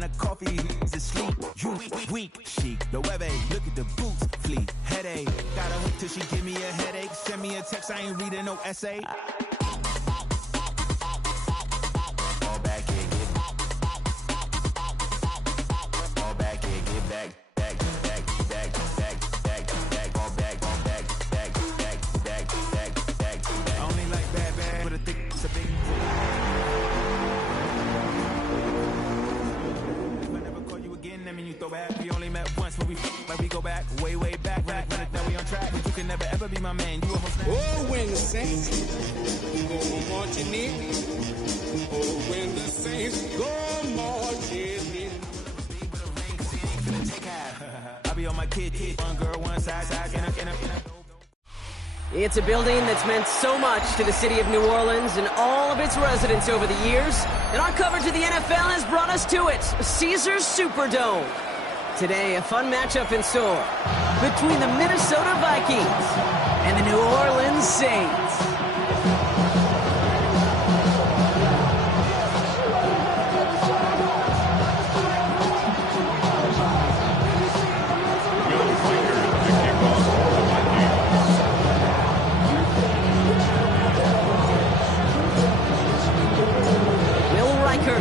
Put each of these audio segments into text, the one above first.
when the coffee is asleep. You weak, chic. The web look at the boots, fleet. Headache, got a hook till she give me a headache. Send me a text, I ain't reading no essay. Fall back and get fall back and get back. We only met once, but we go back, way back. Now we on track, but you can never ever be my man. You almost never. Oh, when the saints go marching in. Oh, when the saints go marching in. I'll be on my kid, one girl, one side, It's a building that's meant so much to the city of New Orleans and all of its residents over the years, and our coverage of the NFL has brought us to it, Caesars Superdome. Today, a fun matchup in store between the Minnesota Vikings and the New Orleans Saints.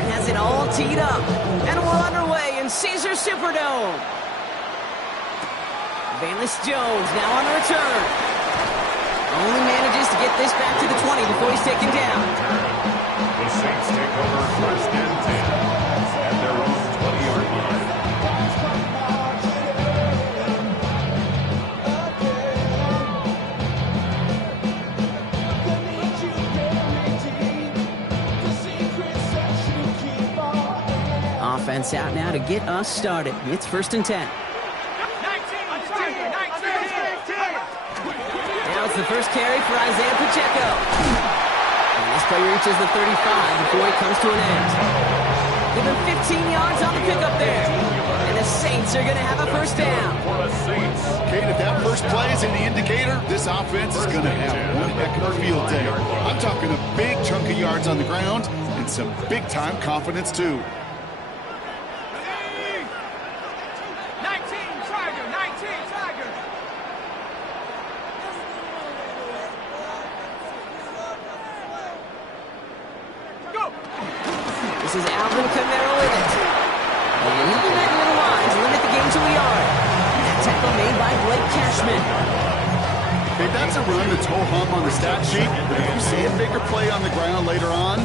Has it all teed up, and we're underway in Caesars Superdome. Velus Jones now on the return. Only manages to get this back to the 20 before he's taken down. The Saints take over first and 10 at their own 20-yard line. Offense out now to get us started. It's first and 10. Now it's the first carry for Isaiah Pacheco. And this play reaches the 35 before it comes to an end. Give him 15 yards on the pickup there. And the Saints are going to have a first down. Kate, if that first play is any indicator, this offense is going to have one heck of a field day. I'm talking a big chunk of yards on the ground and some big-time confidence, too. This is Alvin Kamara with it. And he'll be letting the lines limit the game to a yard. That tackle made by Blake Cashman. Hey, that's a run that's ho-hum on the stat sheet, but if you see a bigger play on the ground later on,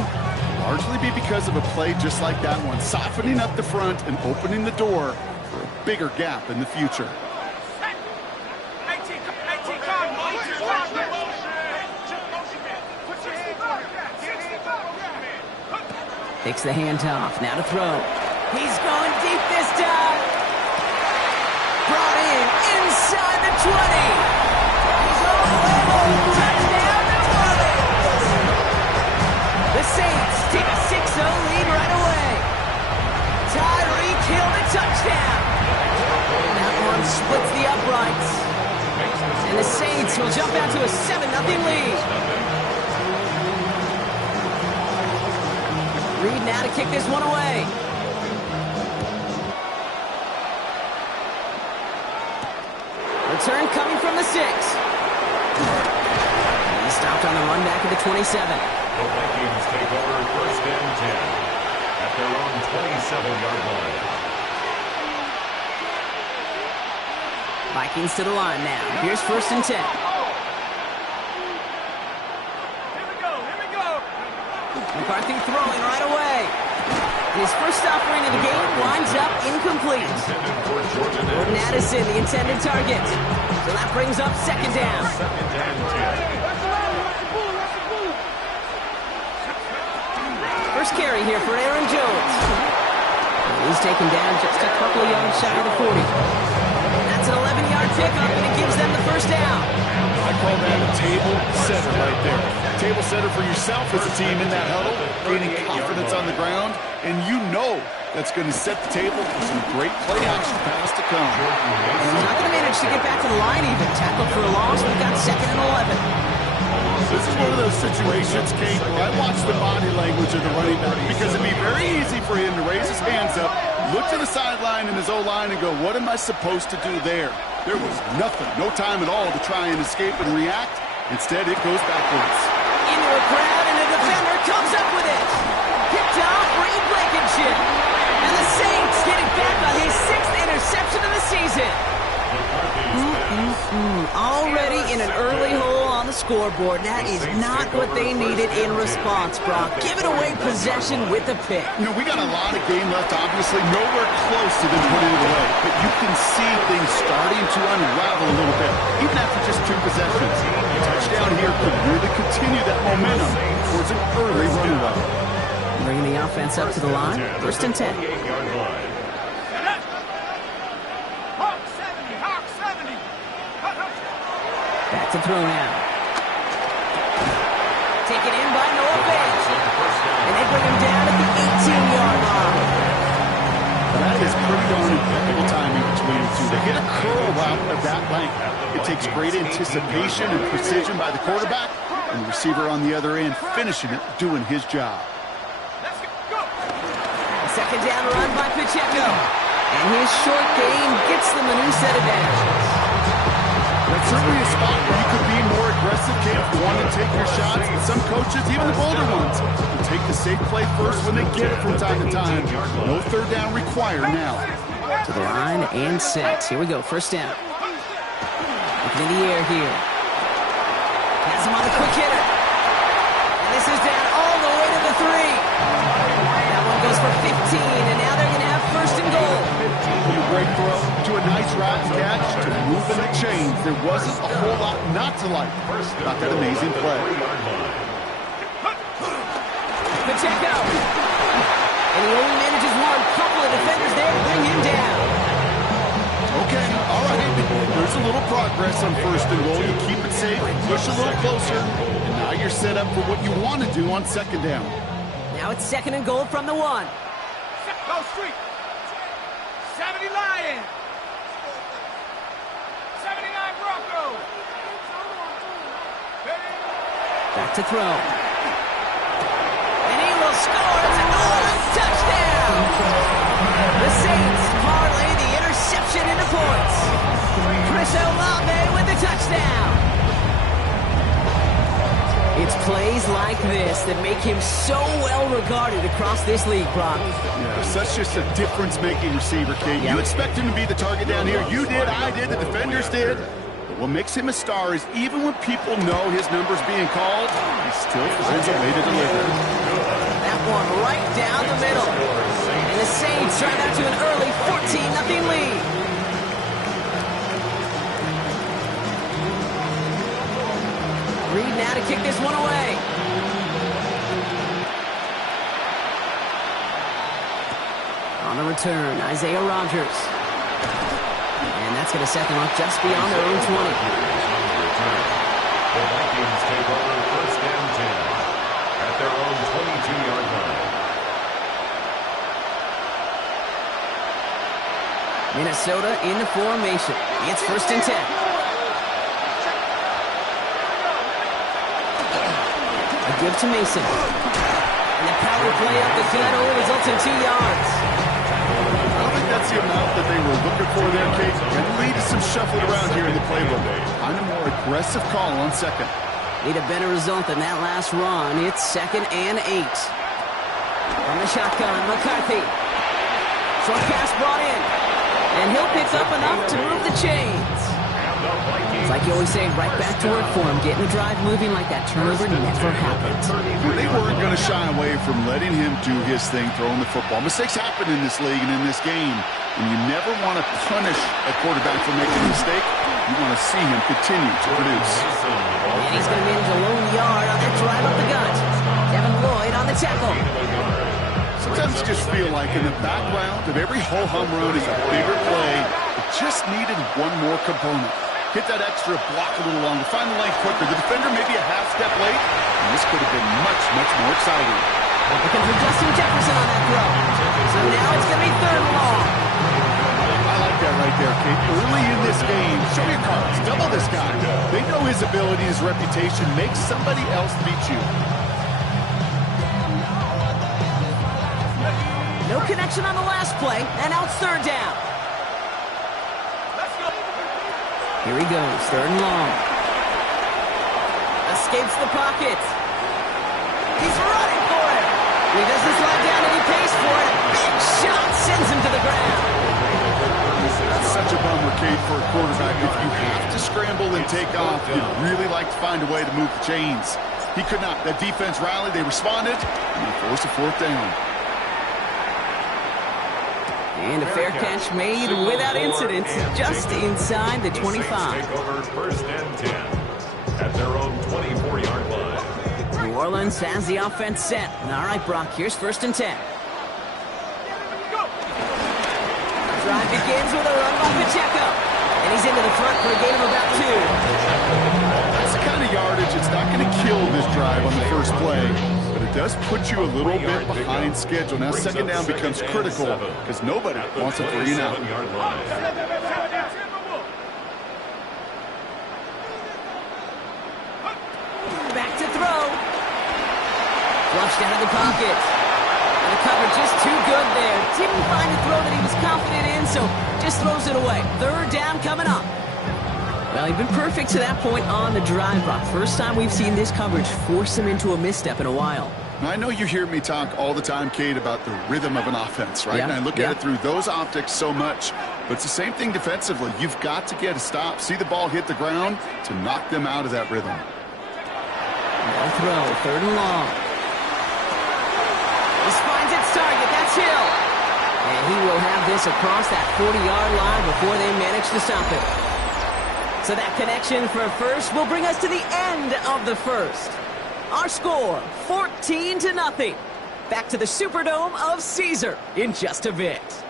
largely be because of a play just like that one, softening up the front and opening the door for a bigger gap in the future. Takes the handoff, now to throw. He's going deep this time. Brought in inside the 20. He's on the level. Touchdown, New Orleans. The Saints take a 6-0 lead right away. Tyreek Hill the touchdown. That one splits the uprights. And the Saints will jump out to a 7-0 lead. Reed now to kick this one away. Return coming from the 6. He stopped on the run back at the 27. The Vikings take over first and 10 at their own 27-yard line. Vikings to the line now. Here's first and 10. McCarthy throwing right away. His first offering of the game winds up incomplete. Jordan Addison, the intended target. So that brings up second down. First carry here for Aaron Jones. He's taken down just a couple of yards shy of the 40. That's an 11-yard pickup, and it gives them the first down. I call that a table setter right there. Table setter for yourself as a team in that huddle, gaining confidence on the ground, and you know that's going to set the table for some great play action pass to come. He's not going to manage to get back to the line even. Tackled for a loss. We've got second and 11. This is one of those situations, Kate, where I watch the body language of the running back because it'd be very easy for him to raise his hands up look to the sideline and his O-line and go, what am I supposed to do there? There was nothing, no time at all to try and escape and react. Instead, it goes backwards. Into a crowd, and a defender comes up with it. Picked off Reed Blankenship. And the Saints getting back on his 6th interception of the season. Already in an early hole on the scoreboard. That is not what they needed in response, Brock. Giving away possession with a pick. You know, we got a lot of game left, obviously. Nowhere close to them putting it away. But you can see things starting to unravel a little bit, even after just 2 possessions. A touchdown here could really continue that momentum towards an early runaway. Bringing the offense up to the line. 1st and 10. Back to throw now. Taken in by Noah Bates. And they bring him down at the 18-yard line. That is pretty darn impeccable timing between the two. They hit a curl route of that length. It takes great anticipation and precision by the quarterback, and the receiver on the other end finishing it, doing his job. A 2nd down run by Pacheco. And his short game gets them a new set of downs. That's certainly a spot where you could be more aggressive, Cam, if you want to take your shots. And some coaches, even the bolder ones, will take the safe play first when they get it from time to time. No 3rd down required now. To the line and set. Here we go. 1st down. Looking in the air here. Has him on the quick hitter. And this is down all the way to the 3. That one goes for 15, and now they're going to have 1st and goal. You break throw to a nice route catch to move in the chains. There wasn't a whole lot not to like about that amazing play. Pacheco. And he only manages one. Couple of defenders there to bring him down. Okay, all right. There's a little progress on 1st and goal. You keep it safe, push a little closer, and now you're set up for what you want to do on 2nd down. Now it's 2nd and goal from the 1. Go Street. 70 Lions. 79 Broncos. Back to throw. And he will score. It's a goal-line touchdown. The Saints parlay the interception into points. Chris Olave with the touchdown. It's plays like this that make him so well regarded across this league, Brock. Yeah, such just a difference-making receiver, Kate. You expect him to be the target down here. You did, I did, the defenders did. But what makes him a star is even when people know his number's being called, he still finds a way to deliver. That one right down the middle. And the Saints drive out to an early 14-0 lead. Reed now to kick this one away. On the return, Isaiah Rodgers. And that's going to set them up just beyond their own 20. The Vikings take over 1st and 10 at their own 22-yard line. Minnesota in the formation. It's 1st and 10. A give to Mason. And the power play up the gut only results in 2 yards. I don't think that's the amount that they were looking for there, Kate. Can lead to some shuffle around here in the playbook. Kind of more aggressive call on 2nd. Need a better result than that last run. It's 2nd and 8. From the shotgun, McCarthy. Short pass brought in. And he'll pick up enough to move the chains. It's like you always say, right back to work for him. Getting the drive moving like that turnover never happened. They weren't going to shy away from letting him do his thing, throwing the football. Mistakes happen in this league and in this game. And you never want to punish a quarterback for making a mistake. You want to see him continue to produce. And he's going to manage a lone yard on that drive up the gut. Devin Lloyd on the tackle. Sometimes you just feel like in the background of every ho-hum run is a bigger play. It just needed one more component. Hit that extra block a little longer. Find the lane quicker. The defender maybe a half step late. And this could have been much, much more exciting. Looking for Justin Jefferson on that throw. So now it's going to be 3rd and long. I like that right there, Kate. Early in this game, show your cards. Double this guy. They know his ability, his reputation. Make somebody else beat you. No connection on the last play, and now it's third down. Here he goes, third and long. Escapes the pocket. He's running for it. He doesn't slide down and he pays for it. Big shot sends him to the ground. That's such a bummer, Kate, for a quarterback. If you have to scramble and take off, you'd really like to find a way to move the chains. He could not. That defense rallied, they responded, and they forced a fourth down. And a fair catch made without incident, just inside the 25. Take over first and 10 at their own 24-yard line. New Orleans has the offense set. All right, Brock, here's first and 10. Drive begins with a run by Pacheco. And he's into the front for a gain of about 2. That's the kind of yardage. It's not going to kill this drive on the first play, but it does put you a little bit behind schedule. Now second down becomes critical because nobody wants a 3 and out. Back to throw. Flushed out of the pocket. And the cover just too good there. Didn't find a throw that he was confident in, so just throws it away. Third down coming up. Well, he's been perfect to that point on the drive, Brock. First time we've seen this coverage force him into a misstep in a while. I know you hear me talk all the time, Kate, about the rhythm of an offense, right? Yeah, And I look at it through those optics so much. But it's the same thing defensively. You've got to get a stop, see the ball hit the ground to knock them out of that rhythm. No throw, third and long. This finds its target. That's Hill. And he will have this across that 40-yard line before they manage to stop it. So that connection for a first will bring us to the end of the first. Our score, 14-0. Back to the Superdome of Caesar in just a bit.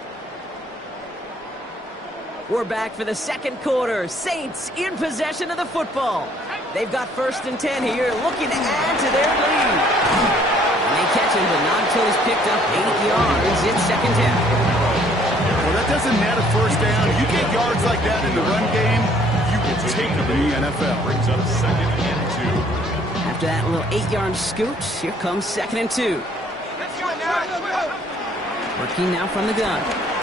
We're back for the second quarter. Saints in possession of the football. They've got first and 10 here, looking to add to their lead. And they catch him, but not until he's picked up 8 yards. It's second down. Well, that doesn't net a first down. You get yards like that in the run game, you can take them in the NFL. Brings up second and 2. After that little 8-yard scoot, here comes second and 2. Working now from the gun.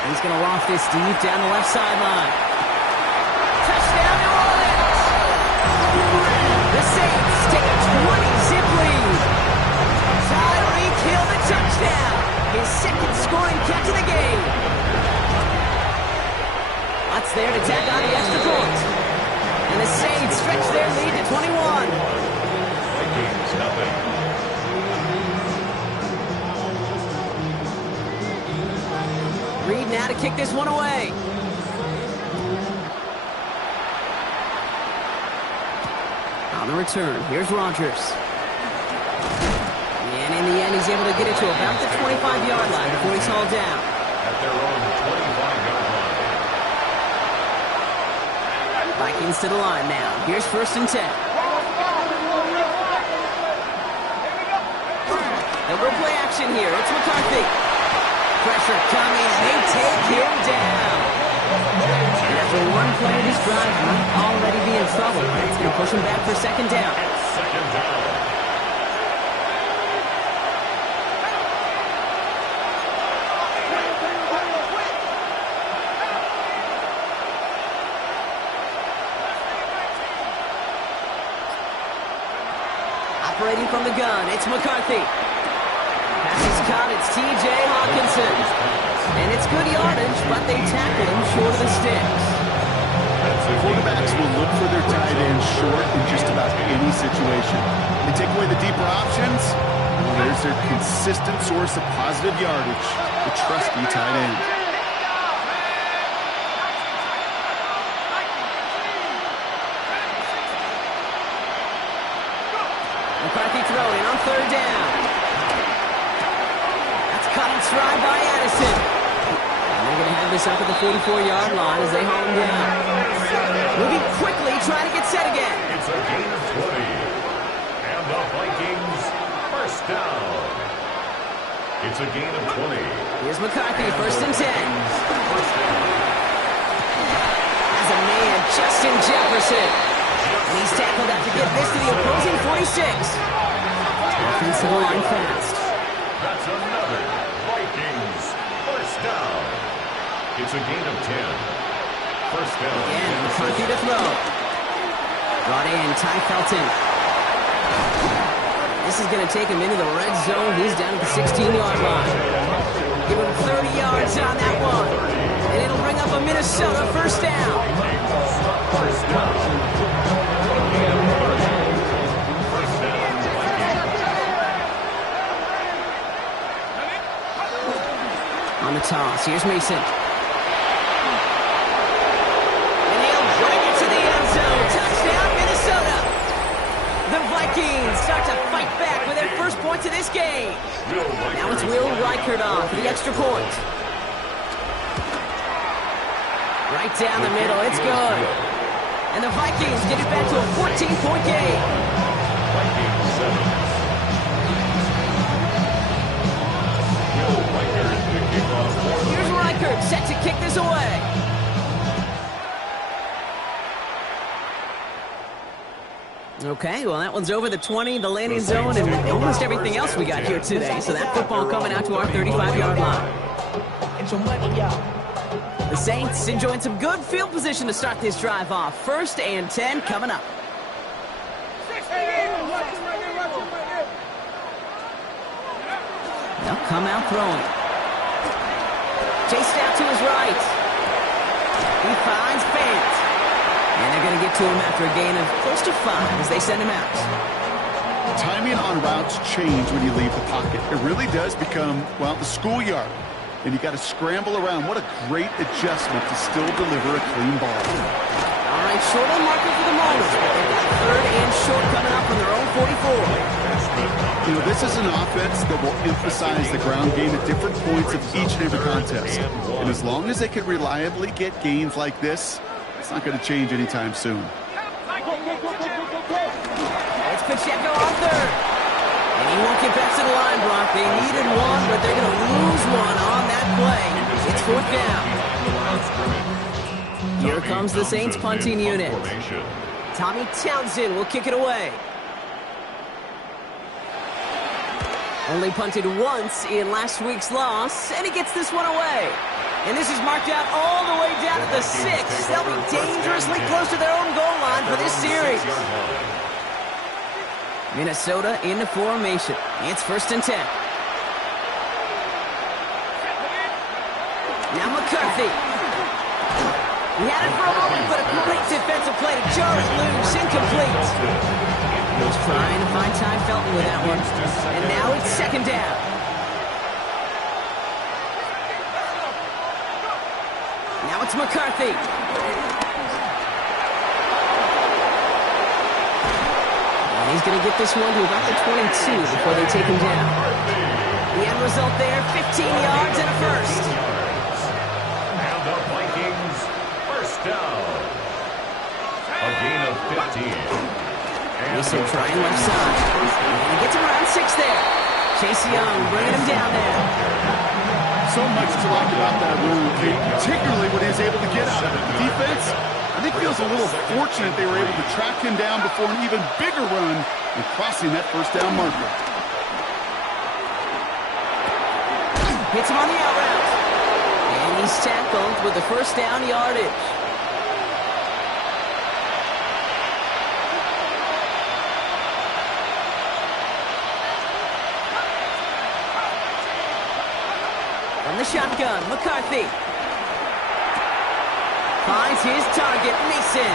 He's going to loft this deep down the left sideline. Touchdown, New Orleans! The Saints take a 20-zip lead. Tyreek Hill the touchdown. His second scoring catch of the game. That's there to tack on the extra point. And the Saints stretch their lead to 21. Vikings nothing. Reed now to kick this one away. On the return, here's Rodgers. And in the end, he's able to get it to about the 25-yard line before he's hauled down. At their own 25-yard line. Vikings to the line now. Here's first and 10. And we'll play action here. It's McCarthy. Pressure coming, and they take him down. And after one play of this drive, might already be in trouble. It's going to push him back for second down. Second down. Operating from the gun, it's McCarthy. Pass is caught, it's T.J. Hawkinson. And it's good yardage, but they tackle him short of the sticks. Quarterbacks will look for their tight end short in just about any situation. They take away the deeper options, well, there's their consistent source of positive yardage, the trusty tight end. McCarthy throwing on third down. That's caught in stride by Addison. And they're going to have this up at the 44-yard line as they haul him down. Moving quickly, trying to get set again. It's a gain of 20. And the Vikings first down. It's a gain of 20. Here's McCarthy, first and 10. As a man, Justin Jefferson. And he's tackled out to get this to the opposing 46. Offensive line fast. That's another Vikings It's a gain of 10. First down. Again, McCarthy to throw. Brought in, Ty Felton. This is going to take him into the red zone. He's down at the 16-yard line. Give him 30 yards on that one. And it'll bring up a Minnesota first down. First down. First down, Vikings. On the toss, here's Mason. And he'll bring it to the end zone. Touchdown, Minnesota. The Vikings start to fight back with their first points of this game. Now it's Will Reichert on for the extra point. Right down the middle, it's good. And the Vikings get it back to a 14-point game. Vikings 7. Will Reichert, the kickoff for the Here's Reichert set to kick this away. Okay, well, that one's over the 20, the landing zone, and almost everything else we got here today. So that football coming out to our 35-yard line. The Saints enjoying some good field position to start this drive off. 1st and 10 coming up. They'll come out throwing. Chased out to his right. He finds Fant. And they're going to get to him after a gain of close to 5 as they send him out. Timing on routes change when you leave the pocket. It really does become, well, the schoolyard. And you got to scramble around. What a great adjustment to still deliver a clean ball. All right, short on marker for the moment. They've got 3rd and short coming up from their own 44. You know, this is an offense that will emphasize the ground game at different points of each and every contest. And as long as they can reliably get gains like this, it's not going to change anytime soon. It's Pacheco on 3rd. And he won't get back to the line, Brock. They needed one, but they're going to lose one on that play. It's 4th down. Here comes the Saints punting unit. Tommy Townsend will kick it away. Only punted once in last week's loss, and he gets this one away. And this is marked out all the way down at the 6. They'll be dangerously close to their own goal line for this series. Minnesota into formation. It's 1st and 10. Now McCarthy. He had it for a moment, but a great defensive play to jar it loose. Incomplete. He was trying to find Ty Felton with that one. And now it's 2nd down. Now it's McCarthy. And he's going to get this one to about the 22 before they take him down. The end result there, 15 yards and a first. And the Vikings, first down. A gain of 15. Mason trying left side. And he gets him around 6 there. Chase Young bringing him down there. So much to like about that run, particularly when he was able to get out of it. The defense, I think, feels a little fortunate they were able to track him down before an even bigger run and crossing that first down marker. Hits him on the out route. And he's tackled with the first down yardage. From the shotgun, McCarthy. Finds his target, Mason.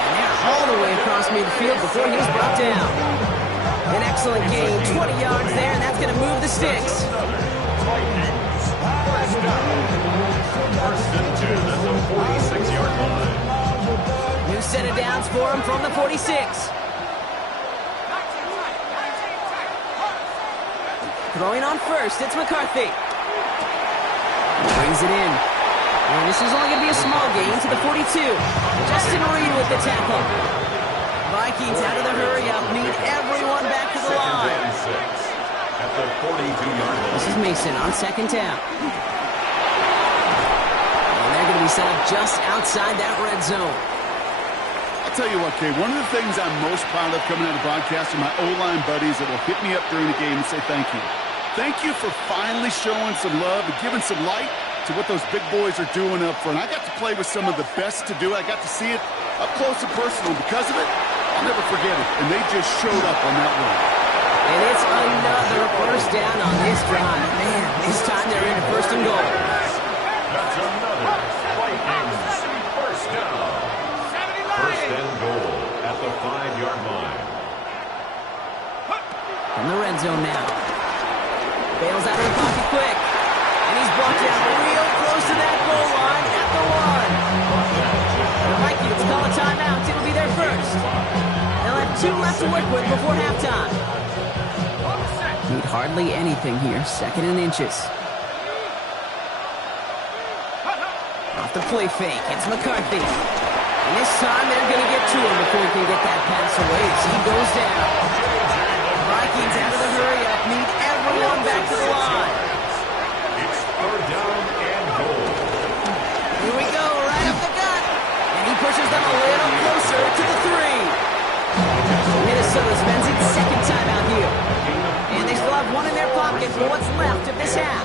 And they're all the way across midfield before he's brought down. An excellent gain, 20 yards there, and that's going to move the sticks. First and 10 at the 46-yard line. New set of downs for him from the 46. Throwing on first, it's McCarthy. Brings it in. And this is only going to be a small gain to the 42. Justin Reed with the tackle. Vikings out of the hurry-up, need everyone back to the line. At the 42-yard line. This is Mason on 2nd down. And they're going to be set up just outside that red zone. I'll tell you what, Kay, one of the things I'm most proud of coming out of broadcast are my O-line buddies that will hit me up during the game and say thank you. Thank you for finally showing some love and giving some light to what those big boys are doing up front. I got to play with some of the best to do it. I got to see it up close and personal. Because of it, I'll never forget it. And they just showed up on that run. And it's another first down on this drive. Man, this time they're in a first and goal. That's another Vikings first down. First and goal at the 5-yard line. From the red zone now. Bails out of the pocket quick. And he's brought down real close to that goal line at the 1. The Vikings call a timeout. It'll be their first. They'll have 2 left to work with before halftime. Need hardly anything here. 2nd and inches. Off the play fake. It's McCarthy. And this time they're going to get to him before he can get that pass away. So he goes down. Vikings out of the hurry-up. Need everyone back to the line. It's 3rd down and goal. Here we go, right up the gut. And he pushes them a little closer to the 3. Minnesota spends its 2nd time out here. And they still have 1 in their pocket for what's left of this half.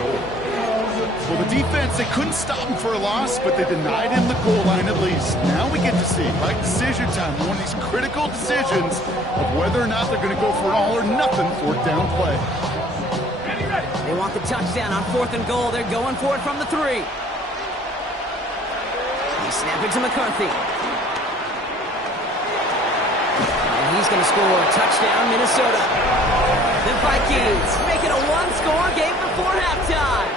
Well, the defense, they couldn't stop him for a loss, but they denied him the goal line at least. Now we get to see, right decision time, one of these critical decisions of whether or not they're going to go for an all-or-nothing 4th down play. They want the touchdown on 4th and goal. They're going for it from the 3. They snap it to McCarthy. And he's going to score a touchdown, Minnesota. The Vikings make it a 1-score game before halftime.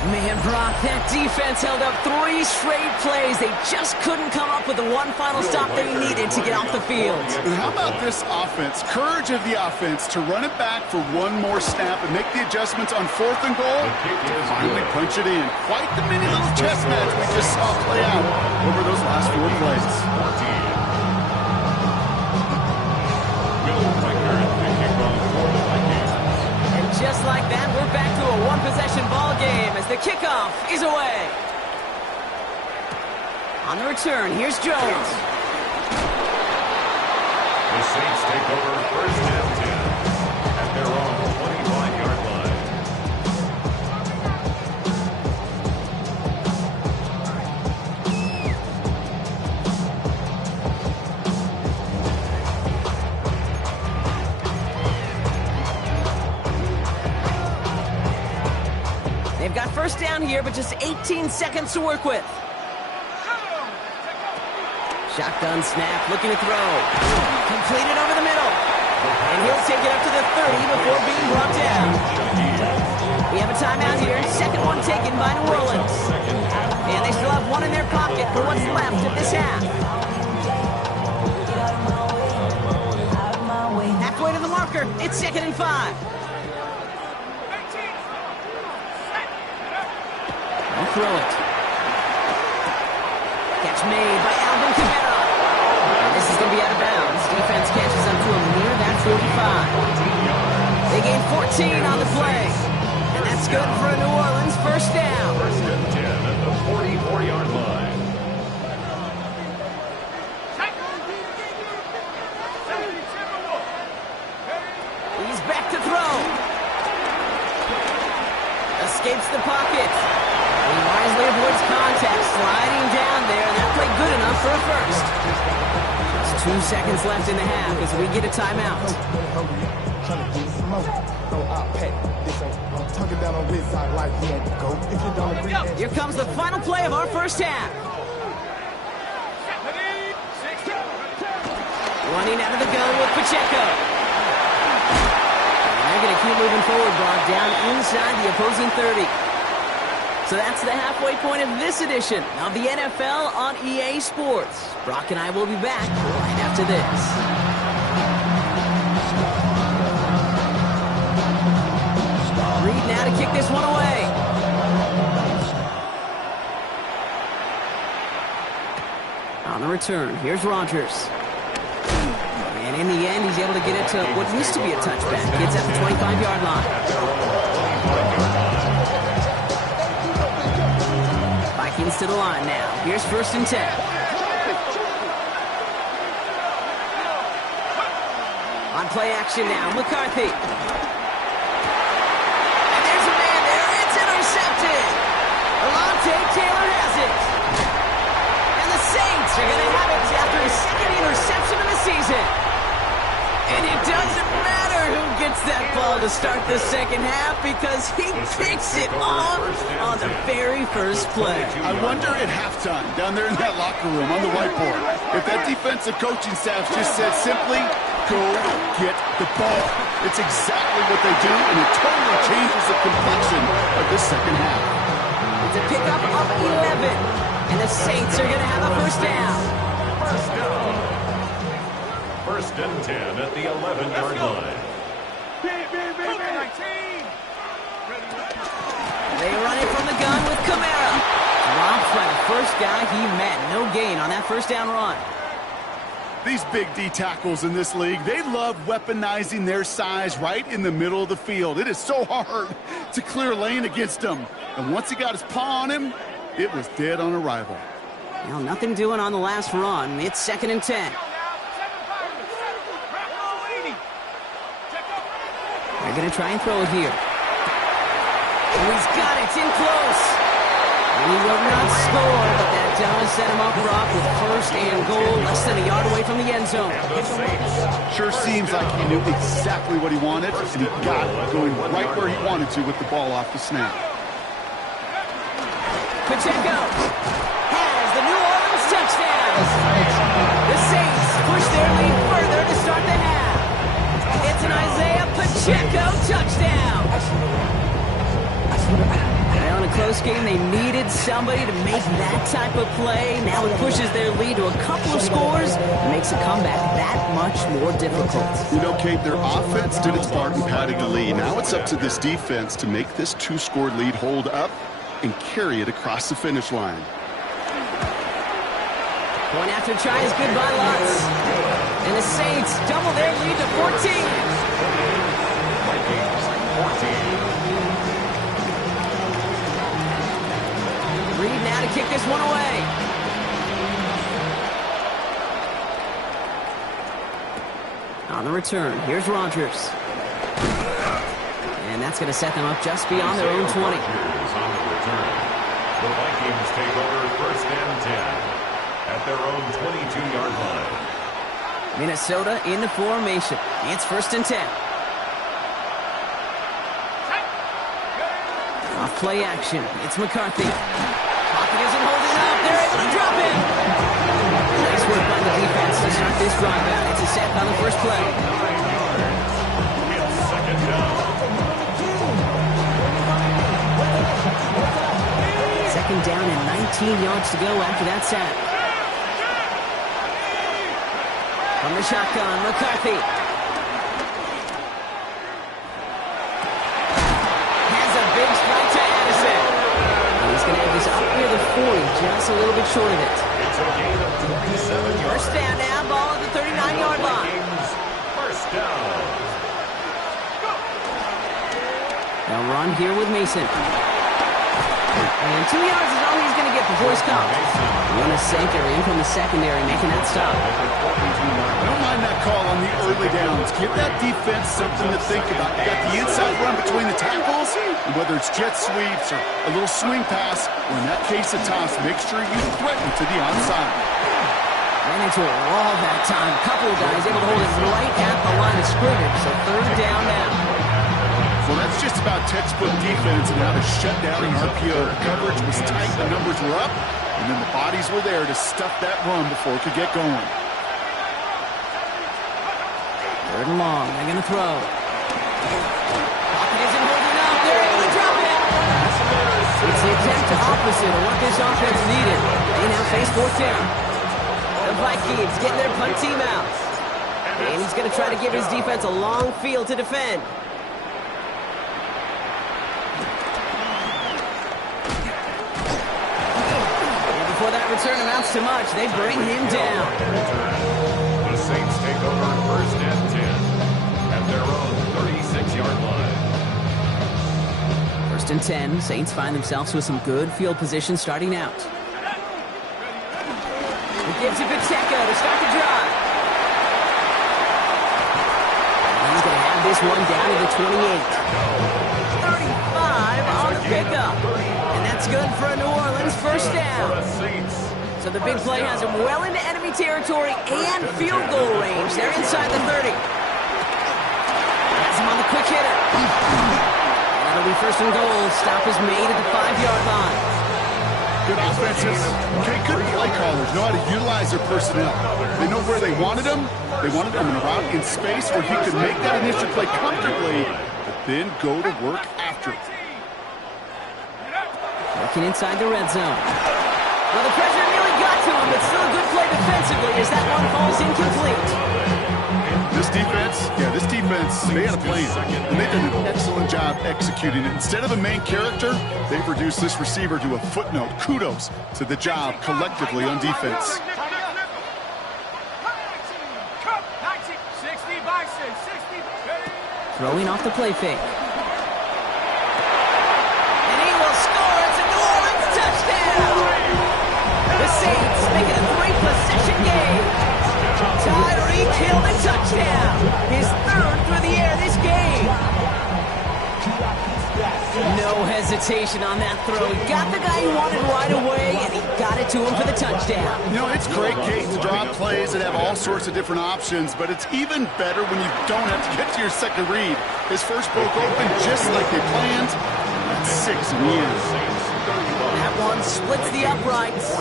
Man, Brock, that defense held up 3 straight plays. They just couldn't come up with the one final stop they needed to get off the field. And how about this offense? Courage of the offense to run it back for 1 more snap and make the adjustments on 4th and goal. Finally punch it in. Quite the mini little chess match we just saw play out over those last 4 plays. Just like that, we're back to a 1-possession ball game as the kickoff is away. On the return, here's Jones. The Saints take over 1st and 10 at their own 25-yard line. They've got first down here, but just 18 seconds to work with. Shotgun snap, looking to throw. Completed over the middle. And he'll take it up to the 30 before being brought down. We have a timeout here. 2nd one taken by New Orleans. And they still have 1 in their pocket for what's left of this half. Halfway to the marker. It's 2nd and 5. Throw it. Catch made by Alvin Kamara. And this is going to be out of bounds. Defense catches up to him near that 45. They gain 14 on the play. And that's good for a New Orleans first down. 1st and 10 at the 44-yard line. He's back to throw. Escapes the pocket. He wisely avoids contact, sliding down there, and that played good enough for a first. Just 2 seconds left in the half as we get a timeout. Here comes the final play of our first half. Running out of the gun with Pacheco. And they're going to keep moving forward, Brock, down inside the opposing 30. So that's the halfway point of this edition of the NFL on EA Sports. Brock and I will be back right after this. Reed now to kick this one away. On the return, here's Rodgers. And in the end, he's able to get it to what used to be a touchback. Gets at the 25-yard line. Vikings to the line now. Here's 1st and 10. On play action now, McCarthy. And there's a man there. It's call to start the second half because he picks it off on the very first play. I wonder at halftime, down there in that locker room on the whiteboard, if that defensive coaching staff just said simply, go get the ball. It's exactly what they do, and it totally changes the complexion of this second half. It's a pickup of 11, and the Saints are going to have a first down. First down. First and 10 at the 11-yard line. They run it from the gun with Kamara. Dropped by the first guy he met. No gain on that first down run. These big D tackles in this league, they love weaponizing their size right in the middle of the field. It is so hard to clear lane against them. And once he got his paw on him, it was dead on arrival. Well, nothing doing on the last run. It's 2nd and 10. They're going to try and throw it here. Oh, he's got it. It's in close. And he will not score, but that does set him up rough with first and goal, less than a yard away from the end zone. Sure seems like he knew exactly what he wanted, and he got it going right where he wanted to with the ball off the snap. Pacheco has the New Orleans touchdown. The Saints push their lead further to start the half. It's an Isaiah Pacheco touchdown. Well, in a close game, they needed somebody to make that type of play. Now it pushes their lead to a couple of scores and makes a comeback that much more difficult. You know, Kate, their offense did its part in padding the lead. Now it's up to this defense to make this 2-score lead hold up and carry it across the finish line. Point after try is good by Lutz. And the Saints double their lead to 14. Reed now to kick this one away. On the return, here's Rodgers. And that's going to set them up just beyond their own 20. On the return. The Vikings take over first and 10 at their own 22-yard line. Minnesota in the formation. It's first and 10. Off play action. It's McCarthy. Pocket isn't holding up. They're able to drop it. Nice work by the defense to start this drive out. It's a sack on the first play. It's second down. Second down and 19 yards to go after that sack. From the shotgun, McCarthy. Has a big strike to Addison. He's going to have this up near the 40, just a little bit short of it. It's a gain of 27 yards. First down now, ball at the 39-yard line. Vikings, first down. They'll run here with Mason. And 2 yards is all he's going to get before he's caught. One is safe. They're in from the secondary, making that stop. I don't mind that call on the early downs. Give that defense something to think about. You got the inside run between the tackles, and whether it's jet sweeps or a little swing pass, or in that case a toss, make sure you threaten to the outside. Ran into a wall that time. A couple of guys able to hold it right at the line of scrimmage. So third down now. Well, that's just about textbook defense and how to shut down an RPO. The coverage was tight, the numbers were up, and then the bodies were there to stuff that run before it could get going. Third and long. They're going to throw. Pocket isn't holding up. They're able to drop it. It's the exact opposite of what this offense needed. They now face fourth down. The Vikings getting their punt team out. And he's going to try to give his defense a long field to defend. Before that return amounts to much, they bring him down. The Saints take over first and 10 at their own 36-yard line. First and 10, Saints find themselves with some good field position starting out. He gives it Pacheco to start the drive. And he's going to have this one down to the 28. 35 on the pickup. And that's good for a New Orleans first down. So the big play has him well into enemy territory and field goal range. They're inside the 30. Has him on the quick hitter. That'll be first and goal. Stop is made at the 5-yard line. Good offenses. Okay, good play callers know how to utilize their personnel. They know where they wanted them. They wanted them in a route in space where he could make that initial play comfortably, but then go to work after it. Working inside the red zone. Well, the pressure nearly got to him, but still a good play defensively as that one falls incomplete. This defense, they had a plan, and they've done an excellent job executing it. Instead of a main character, they've reduced this receiver to a footnote. Kudos to the job collectively on defense. Throwing off the play fake. And he will score. It's a New Orleans touchdown. The Saints make it a 3-possession game. Tyreek Hill the touchdown. His third through the air this game. No hesitation on that throw. He got the guy he wanted right away, and he got it to him for the touchdown. You know, it's great, Kate, to draw plays that have all sorts of different options, but it's even better when you don't have to get to your second read. His first broke open just like they planned. That's 6 in the end. That one splits the uprights.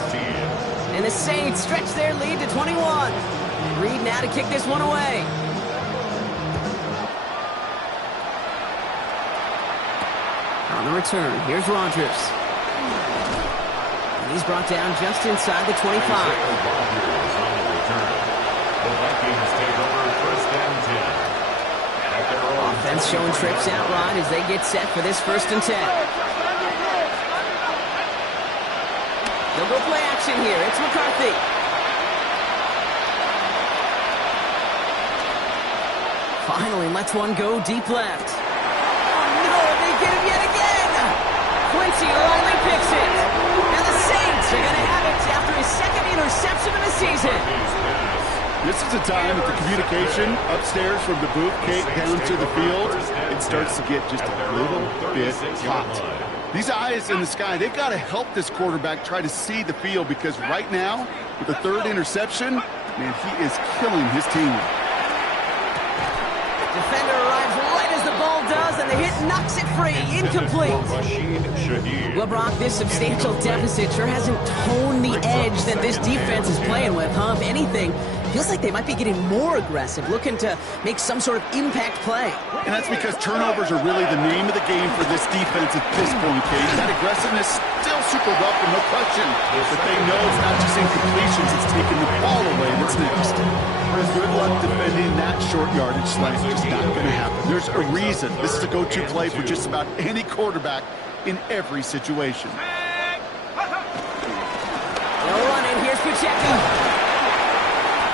And the Saints stretch their lead to 21. Reed now to kick this one away. On the return, here's Rodgers. And he's brought down just inside the 25. Offense showing trips out wide as they get set for this 1st and 10. They'll go play action here. It's McCarthy. Finally lets one go deep left. Oh no, they get him yet again. Quincy only picks it. And the Saints are going to have it after his 2nd interception of the season. This is a time that the communication upstairs from the booth, Kate, down to the field, it starts to get just a little bit hot. These eyes in the sky, they've got to help this quarterback try to see the field, because right now, with the 3rd interception, man, he is killing his team. Defender arrives right as the ball does, and the hit knocks it free. Incomplete. Well, Brock, this substantial deficit sure hasn't toned the edge that this defense is playing with, huh? If anything, feels like they might be getting more aggressive, looking to make some sort of impact play. And that's because turnovers are really the name of the game for this defense at this point, Kate. That aggressiveness still super welcome, no question. But they know it's not just incompletions, it's taking the ball away that's next. Good luck defending that short yardage slant. It's just not going to happen. There's a reason this is a go-to play for just about any quarterback in every situation. No running. Here's Pacheco.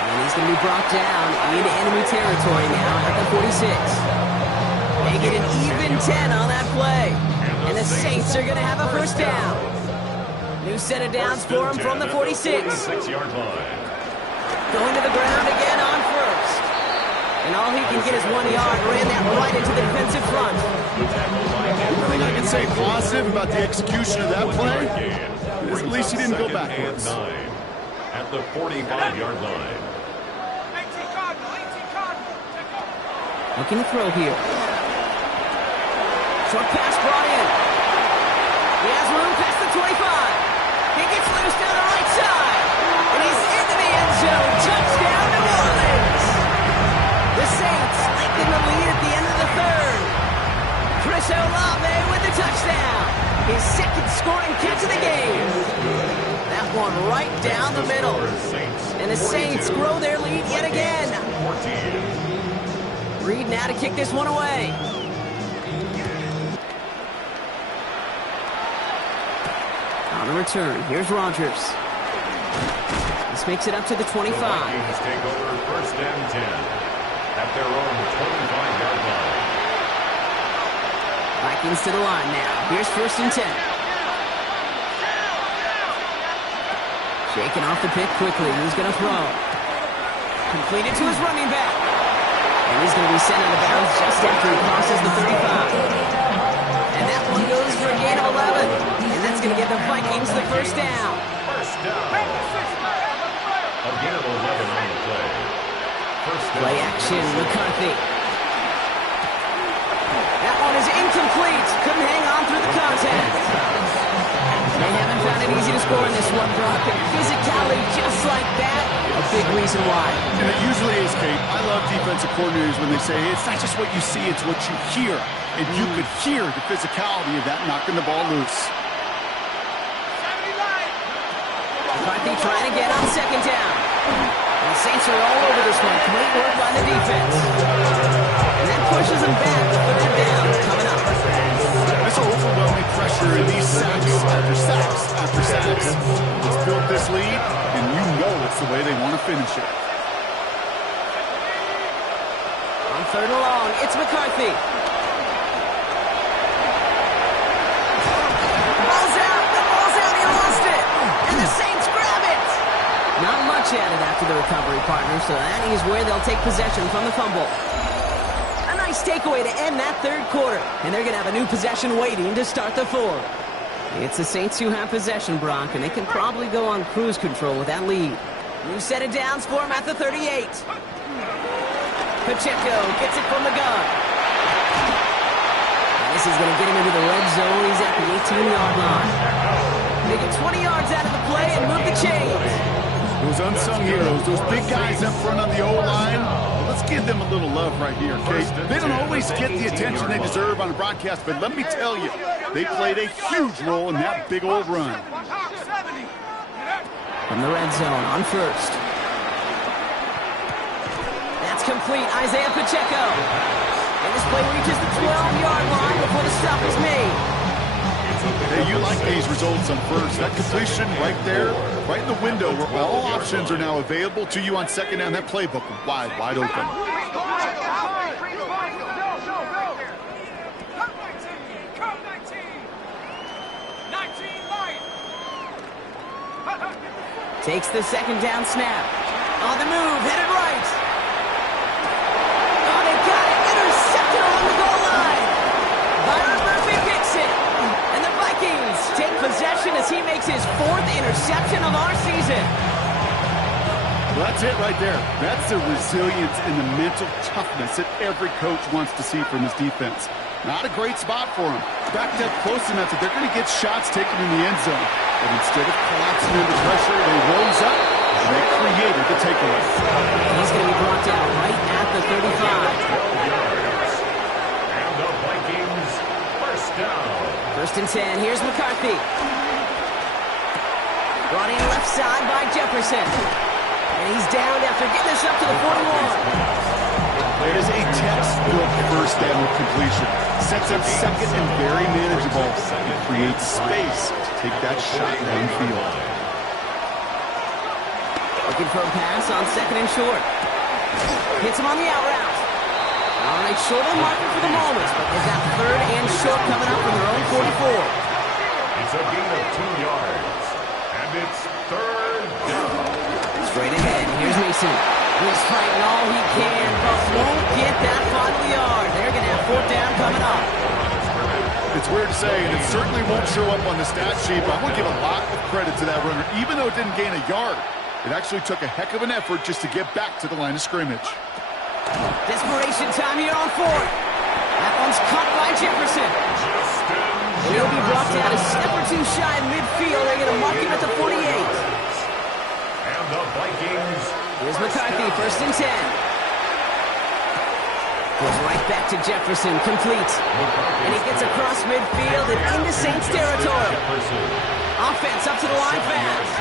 And he's going to be brought down into enemy territory now at the 46. Make it an even 10 on that play. And the Saints are going to have a 1st down. New set of downs for him from the 46. 6-yard line. Going to the ground again on 1st. And all he can get is 1 yard. Ran that right into the defensive front. The thing I can say positive about the execution of that play is at least he didn't go backwards. At the 45-yard line. Looking to throw here. Short pass brought in. He has room past the 25. He gets loose down the right side. And he's into the end zone. Touchdown, New Orleans. The Saints lengthen the lead at the end of the 3rd. Chris Olave with the touchdown. His 2nd scoring catch of the game. That one right down the middle. And the Saints grow their lead yet again. Reed now to kick this one away. On the return, here's Rodgers. This makes it up to the 25. The Vikings take over 1st and 10 at their own 25-yard line. Vikings to the line now. Here's 1st and 10. Shaking off the pick quickly. He's going to throw. Completed to his running back. And he's going to be sent out of bounds just after he crosses the 35. And that one goes for a gain of 11. And that's going to get the Vikings the 1st down. First down. A gain of 11 on the play. First down. Play action, McCarthy. That incomplete. Couldn't hang on through the contact. They haven't found it easy to score in this one, Brock. And physicality just like that, a big reason why. And it usually is, Kate. I love defensive coordinators when they say, hey, it's not just what you see, it's what you hear. And you could hear the physicality of that knocking the ball loose. McCarthy trying to get on second down. And the Saints are all over this one. Great work by the defense. And that pushes them back. Third down coming up. This overwhelming pressure and these sacks after sacks after sacks has built this lead, and you know it's the way they want to finish it. On third and long, it's McCarthy. Ball's out, he lost it. And the Saints grab it. Not much added after the recovery, partner, so that is where they'll take possession from the fumble. A nice takeaway to end that third quarter, and they're going to have a new possession waiting to start the fourth. It's the Saints who have possession, Brock, and they can probably go on cruise control with that lead. New set of downs for him at the 38. Pacheco gets it from the gun. And this is going to get him into the red zone. He's at the 18-yard line. They get 20 yards out of the play and move the chains. Those unsung heroes, those big guys up front on the O-line, let's give them a little love right here, Kate. They don't always get the attention they deserve on the broadcast, but let me tell you, they played a huge role in that big old run. From the red zone on first. That's complete. Isaiah Pacheco. And this play reaches the 12-yard line before the stop is made. Hey, you like these results on first. That completion right there, right in the window where all options are now available to you on second down. That playbook wide open. Takes the second down snap. On the move, headed right. Oh, they got it. Intercepted along the goal line. Byron Murphy picks it. And the Vikings take possession as he makes his fourth interception of our season. Well, that's it right there. That's the resilience and the mental toughness that every coach wants to see from his defense. Not a great spot for him. Backed up close enough that they're going to get shots taken in the end zone. But instead of collapsing under pressure, they rose up and they created the takeaway. He's going to be brought down right at the 35. And the Vikings first down. First and 10. Here's McCarthy. Brought in left side by Jefferson. And he's down after getting this up to the 41. It is a textbook first down completion. Sets up second and very manageable. It creates space to take that shot downfield. Looking for a pass on second and short. Hits him on the out route. All right, short on marker for the moment, but they've got third and short coming up from their own 44. It's a gain of 2 yards. And it's third down. Straight ahead, here's Mason. He's fighting all he can, but won't get that final yard. They're going to have fourth down coming up. It's weird to say, and it certainly won't show up on the stat sheet, but I'm going to give a lot of credit to that runner. Even though it didn't gain a yard, it actually took a heck of an effort just to get back to the line of scrimmage. Desperation time here on fourth. That one's caught by Jefferson. He'll be brought down a step or two shy in midfield. They're going to mark him at the 48. And the Vikings. Here's McCarthy, first and 10. Goes right back to Jefferson, complete. And he gets across midfield and into Saints territory. Offense up to the line fast.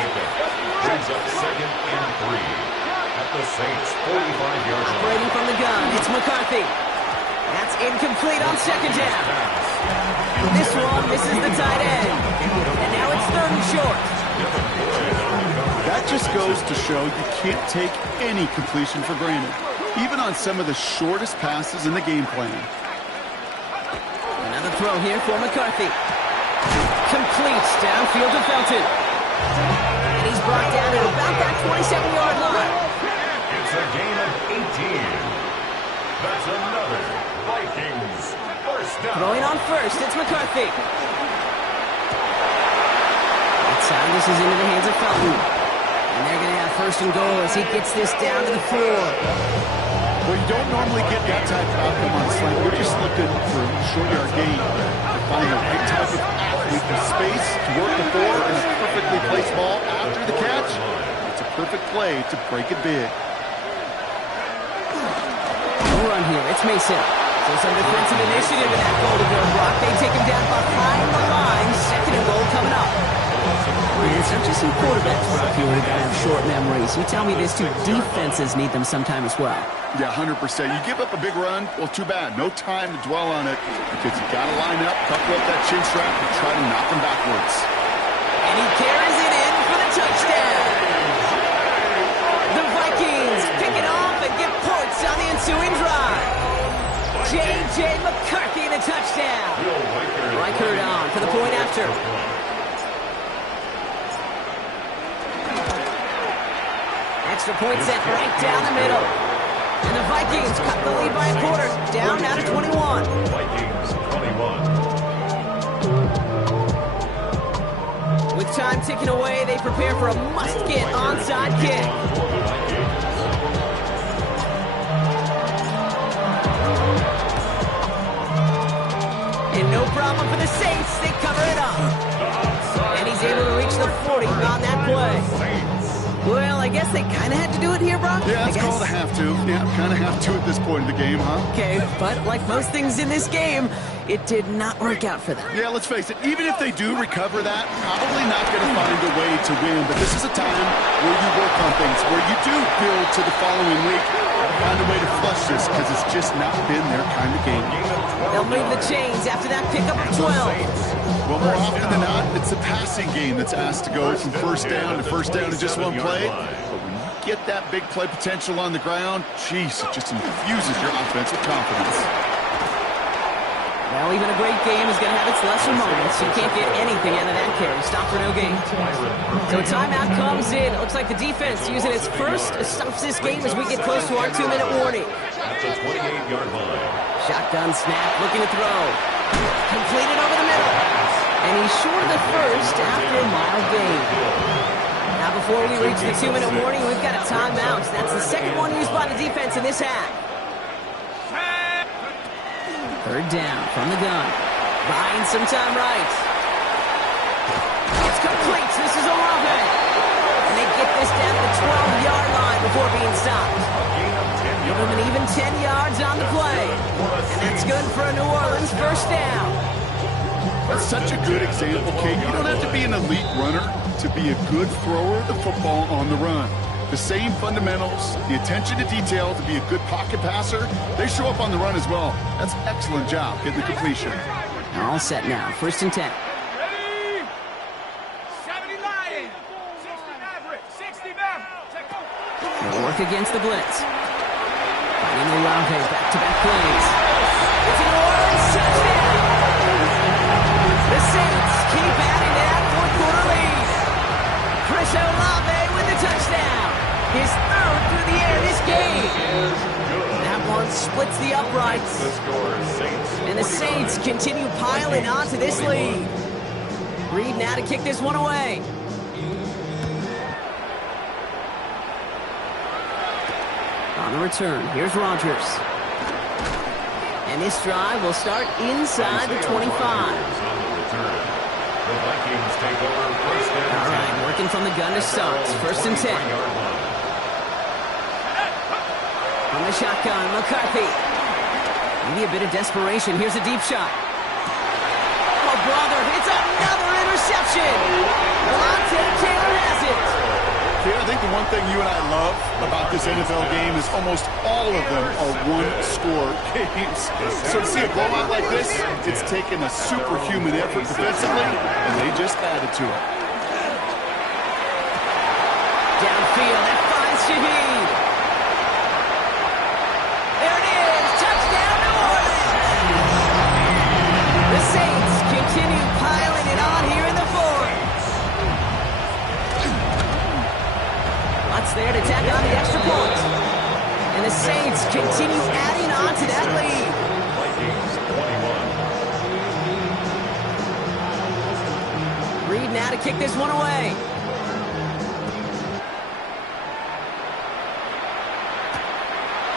Brings up second and 3 at the Saints 45-yard line. Operating from the gun, it's McCarthy. That's incomplete on second down. This one misses the tight end. And now it's third and short. That just goes to show you can't take any completion for granted, even on some of the shortest passes in the game plan. Another throw here for McCarthy. Complete downfield to Felton. And he's brought down at about that 27-yard line. It's a gain of 18. That's another Vikings first down. Throwing on first, it's McCarthy. Outside, this is into the hands of Felton. And they're going to have first and goal as he gets this down to the 4. Well, you don't normally get that type of outcome on a slant. We're just looking for a short yard gain to find the right type of athlete with space to work before and a perfectly placed ball after the catch. It's a perfect play to break it big. No run here. It's Mason. So some defensive initiative in that goal to go block. They take him down behind the line. Second and goal coming up. It's not just some quarterbacks, Brock, here who got to have short memories. You tell me this too. Defenses need them sometime as well. Yeah, 100%. You give up a big run, well, too bad. No time to dwell on it because you got to line up, buckle up that chin strap, and try to knock them backwards. And he carries it in for the touchdown. The Vikings pick it off and get points on the ensuing drive. J.J. McCarthy, the touchdown. Reichert on for the point after. Extra point sent right down the middle. And the Vikings cut the lead by a quarter. Down now to 21. Vikings 21. With time ticking away, they prepare for a must-get onside kick. And no problem for the Saints. They cover it up. And he's able to reach the 40 on that play. Well, I guess they kind of had to do it here, Brock. Yeah, it's called a have to. Yeah, kind of have to at this point in the game, huh? Okay, but like most things in this game, it did not work out for them. Yeah, let's face it. Even if they do recover that, probably not going to find a way to win. But this is a time where you work on things, where you do build to the following week. Find a way to flush this because it's just not been their kind of game. They'll move the chains after that pickup of 12. Well, more often than not, it's the passing game that's asked to go from first down in just one play. But when you get that big play potential on the ground, geez, it just infuses your offense with confidence. Well, even a great game is going to have its lesser moments. You can't get anything out of that carry. Stop for no gain. So a timeout comes in. It looks like the defense using its first stops this game as we get close to our 2-minute warning. At the 28-yard line. Shotgun snap, looking to throw. Completed over the middle. And he's short of the first after a mild gain. Now before we reach the 2-minute warning, we've got a timeout. That's the second one used by the defense in this half. Third down from the gun. Buying some time right. It's complete. This is Olave. And they get this down to the 12-yard line before being stopped. Give them an even 10 yards on the play. And that's good for a New Orleans first down. That's such a good example, Kate. You don't have to be an elite runner to be a good thrower of the football on the run. The same fundamentals, the attention to detail to be a good pocket passer, they show up on the run as well. That's an excellent job getting the completion. All set now. First and 10. Ready? 70 Lions. 60 Maverick. 60 Maverick. They'll work against the blitz. Finding Olave, back-to-back plays. It's an Orleans touchdown. The Saints keep adding to that fourth-quarter lead. Chris Olave with the touchdown. His third through the air this game. That one splits the uprights. And the Saints continue piling onto this lead. Reed now to kick this one away. On the return, here's Rodgers. And this drive will start inside the 25. All right, working from the gun to start. First and 10. From the shotgun, McCarthy. Maybe a bit of desperation. Here's a deep shot. Oh, brother, it's another interception. Lante Taylor has it. Yeah, I think the one thing you and I love about this NFL game is almost all of them are one-score games. So to see a blowout like this, it's taken a superhuman effort defensively, and they just added to it. Downfield, that finds Shaheed. There it is, touchdown New Orleans. The Saints continue piling it on here in the fourth. Lots there to tack on the extra point. And the Saints continue adding on to that lead. Reed now to kick this one away.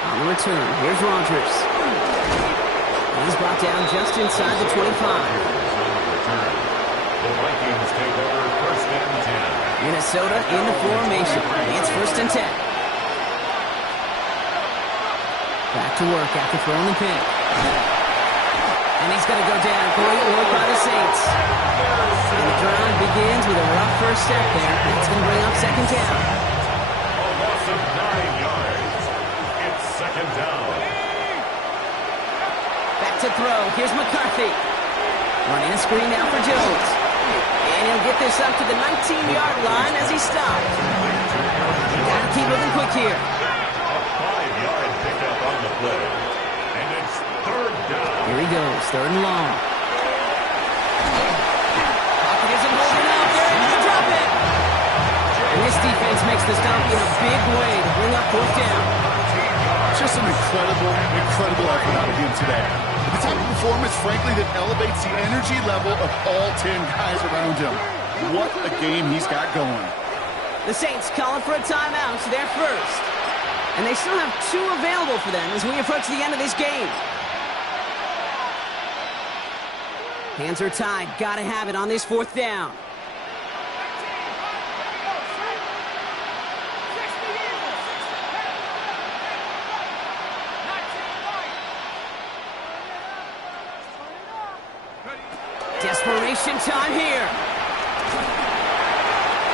On the return. Here's Rodgers. He's brought down just inside the 25. The Vikings take over first and 10. Minnesota in the formation. It's first and 10. Back to work after throwing the pick. And he's going to go down. Great work by the Saints. And the drive begins with a rough first step there. That's going to bring up second down. A loss of 9 yards. It's second down. Back to throw. Here's McCarthy. Running a screen now for Jones. And he'll get this up to the 19-yard line as he stopped. Got to keep moving quick here. A 5-yard pickup on the play. And it's third down. Here he goes, third and long. Pocket isn't holding up. They're able to drop it. And this defense makes the stop in a big way to bring up fourth down. Just an incredible effort out of him today. The type of performance, frankly, that elevates the energy level of all 10 guys around him. What a game he's got going. The Saints calling for a timeout, so they're first. And they still have 2 available for them as we approach the end of this game. Hands are tied. Gotta have it on this fourth down. Desperation time here.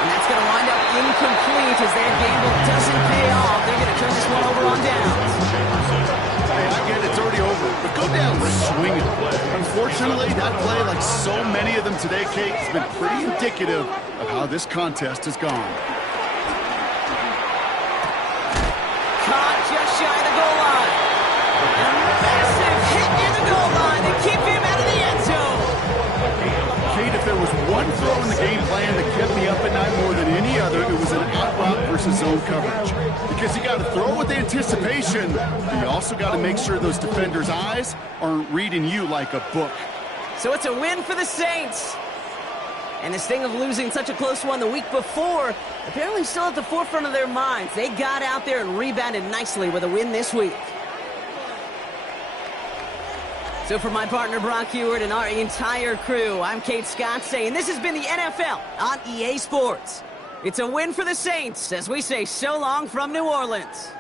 And that's going to wind up incomplete as their gamble doesn't pay off. They're going to turn this one over on downs. Hey, I get it, it's already over, but go down swinging. Unfortunately, that play, like so many of them today, Kate, has been pretty indicative of how this contest has gone. Caught just shy of the goal line. And a massive hit in the goal line to keep him out of the end zone. Kate, if there was one throw in the game plan that kept me up at night more than any other, it was an out route versus zone coverage. Because you got to throw with anticipation, but you also got to make sure those defenders' eyes aren't reading you like a book. So it's a win for the Saints. And this thing of losing such a close one the week before, apparently still at the forefront of their minds. They got out there and rebounded nicely with a win this week. So for my partner Brock Huard and our entire crew, I'm Kate Scott saying this has been the NFL on EA Sports. It's a win for the Saints as we say so long from New Orleans.